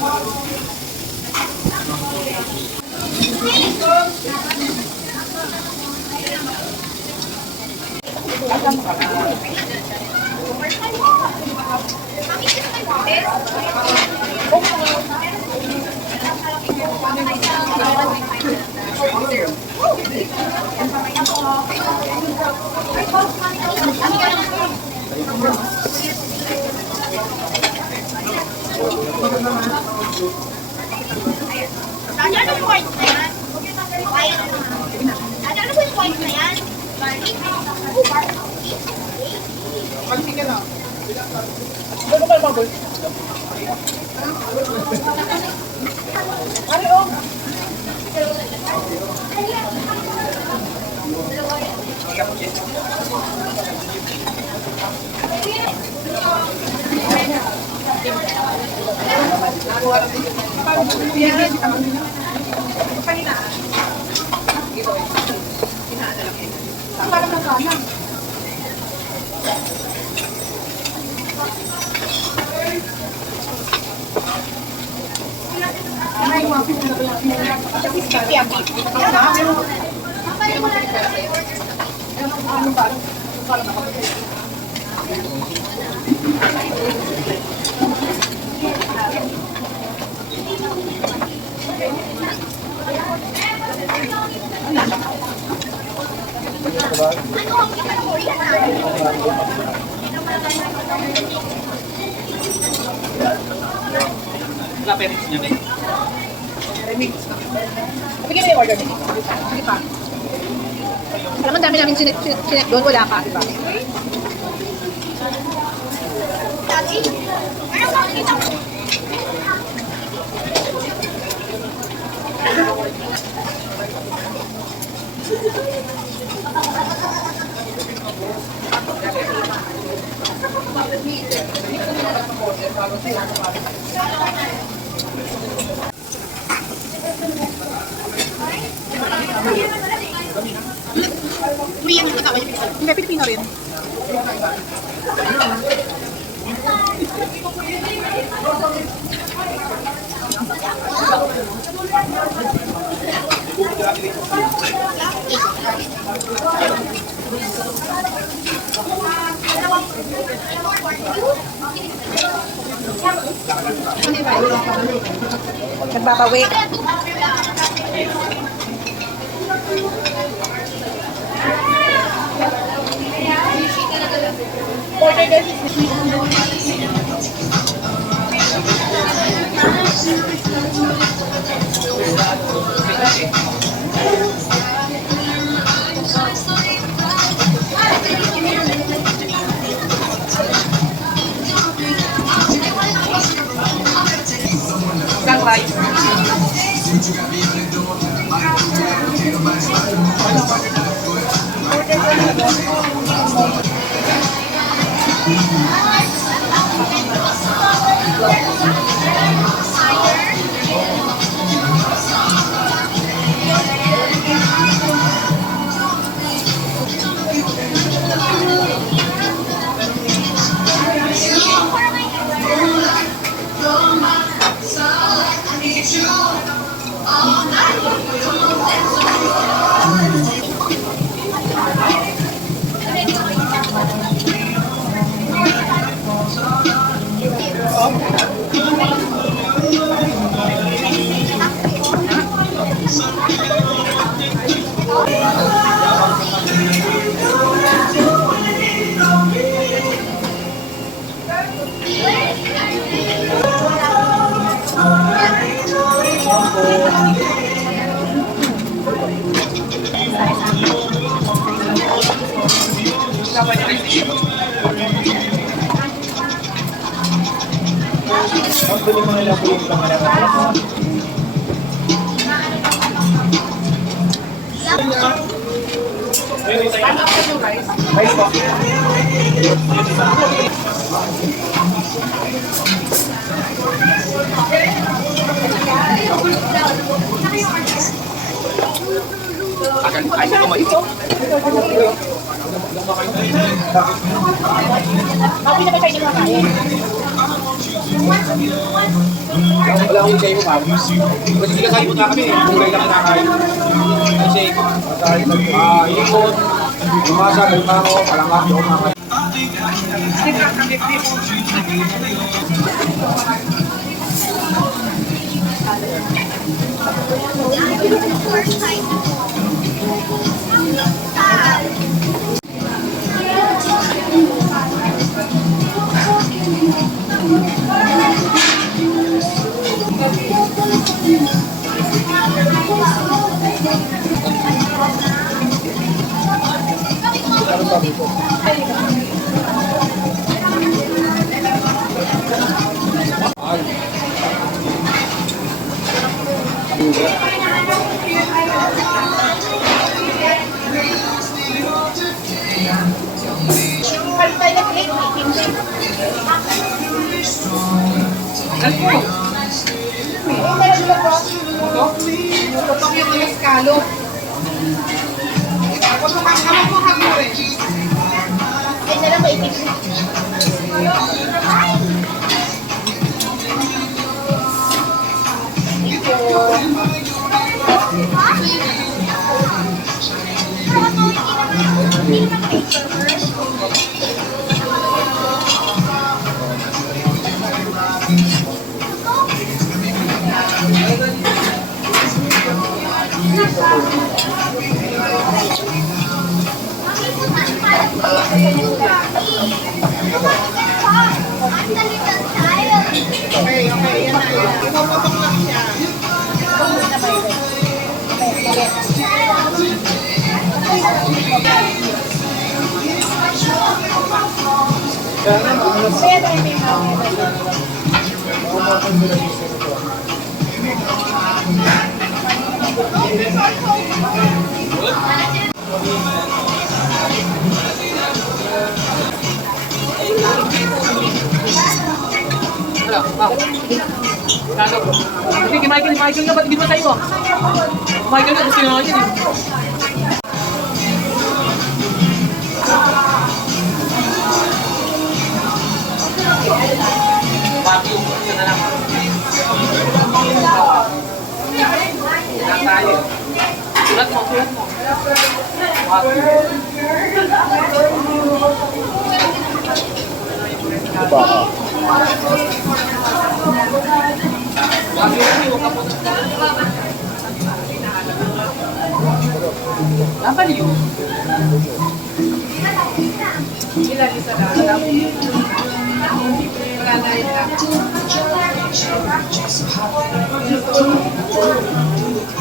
Ano yung white na yan? Ano yung white na yan? Sige na. Ano ba yung bubble? Ano? Na-permits niya ba? Sige na yung order nito. Sige pa. Alam mo, dami namin sinek doon. Wala ka, diba? Daddy, ano ba kita mo? Umiyan yung katawa yung Pilipino. Hindi, Pilipino rin. Nagbabawi. Order Gang rice. Rice po. Akan kain ko mai. Bakit na ba kayo nang makain? Wala akong kayo mo, Pao. Kasi sinasali mo na kami, kulay lang kinakain. Kasi, ikot, umasa, luma ko, palangak, yung mga Tutok yung mga skalo. Tapos makakama mo hagore. Ay, nalang maipit. Okay, yan na yan. Ipuputok lang siya. Sige, Michael nga, ba't hindi mo tayo? Michael nga, gusto nyo yun eh. Papi, isa na lang. Ilan tayo? Sulat mo. Papi. Ito pa ako. Apa niyo? Ilan isa na alam. Wala na ito.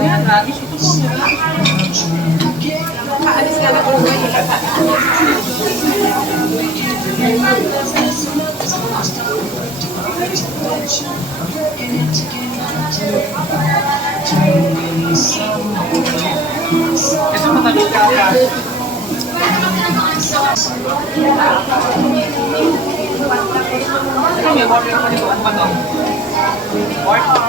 Ayan, radish ito po. Kaalis ka na kung Ito matalo ka. Ito may water naman ito. Ano ba ito? Water?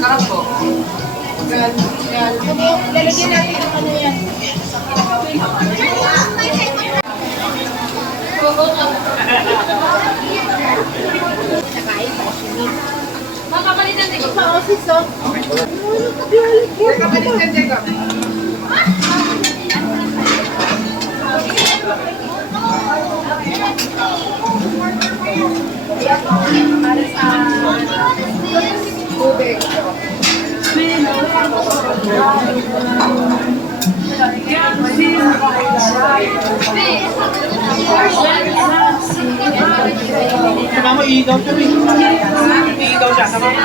Sarap po. Lalagyan natin ng ano yan. Nakain pa siya. Mapapalitan din ko sa office, oh. Kapatid ka, Jacob. Tubig. Sama mo, iigaw siya. Iigaw siya. Sama mo.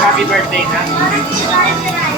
Happy birthday na.